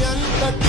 अंत तूच